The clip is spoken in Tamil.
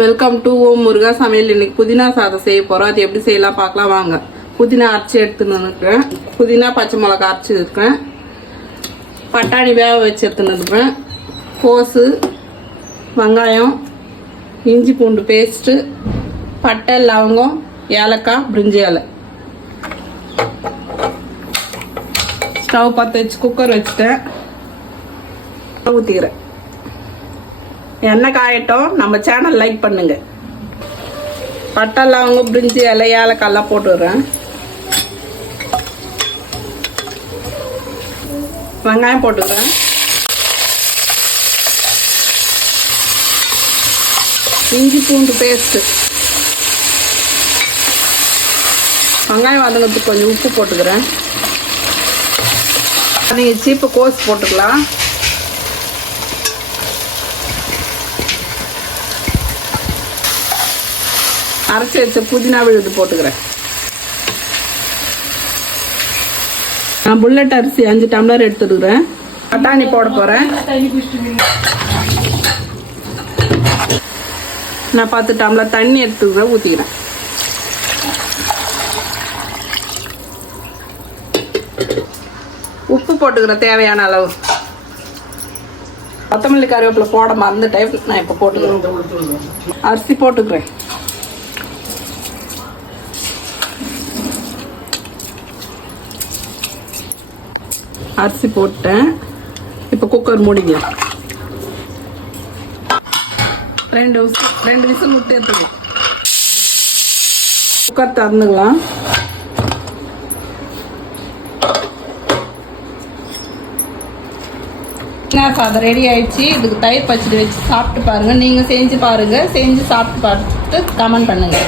வெல்கம் டு ஓம் முருகா சமையல். இன்னைக்கு புதினா சாதம் செய்ய போகிறோம். அது எப்படி செய்யலாம் பார்க்கலாம் வாங்க. புதினா அரைச்சி எடுத்துன்னு இருக்கிறேன். புதினா பச்சை மிளகா அரைச்சி இருக்கிறேன். பட்டாணி வேக வச்சு எடுத்துன்னு இருக்கிறேன். கோஸு, வெங்காயம், இஞ்சி பூண்டு பேஸ்ட்டு, பட்டை, லவங்கம், ஏலக்காய், பிரிஞ்சி இலை. ஸ்டவ் பற்ற வச்சு குக்கர் வச்சுட்டேன். ஊற்றிக்கிறேன். எண்ணெய் காயட்டும். நம்ம சேனல் லைக் பண்ணுங்க. பட்டை, லவங்கம், பிரிஞ்சி இலை, ஏலக்காயெல்லாம் போட்டுடுறேன். வெங்காயம் போட்டுக்கிறேன். இஞ்சி பூண்டு பேஸ்ட்டு. வெங்காயம் வதங்கிறதுக்கு கொஞ்சம் உப்பு போட்டுக்கிறேன். நீங்கள் சீப்பு கோஸ் போட்டுக்கலாம். அரைச்சி வச்ச புதினா விழுது போட்டுக்கிறேன். நான் புல்லட் அரிசி 5 டம்ளர் எடுத்துருக்கிறேன். பட்டாணி போட போகிறேன். நான் 10 டம்ளர் தண்ணி எடுத்துக்கிறேன். ஊற்றிக்கிறேன். உப்பு போட்டுக்கிறேன் தேவையான அளவு. கொத்தமல்லி கருவேப்பிலை போட மறந்த டைம் நான் இப்போ போட்டுக்கிறேன். அரிசி போட்டுக்கிறேன். அரிசி போட்டேன். இப்போ குக்கர் மூடிக்கலாம். 2 விசில் முட்டை எடுத்துக்கலாம். குக்கர் திறந்துக்கலாம். சாதம் ரெடி ஆயிடுச்சு. இதுக்கு தயிர் பச்சடி வச்சு சாப்பிட்டு பாருங்க. நீங்க செஞ்சு பாருங்க. செஞ்சு சாப்பிட்டு பார்த்துட்டு கமெண்ட் பண்ணுங்க.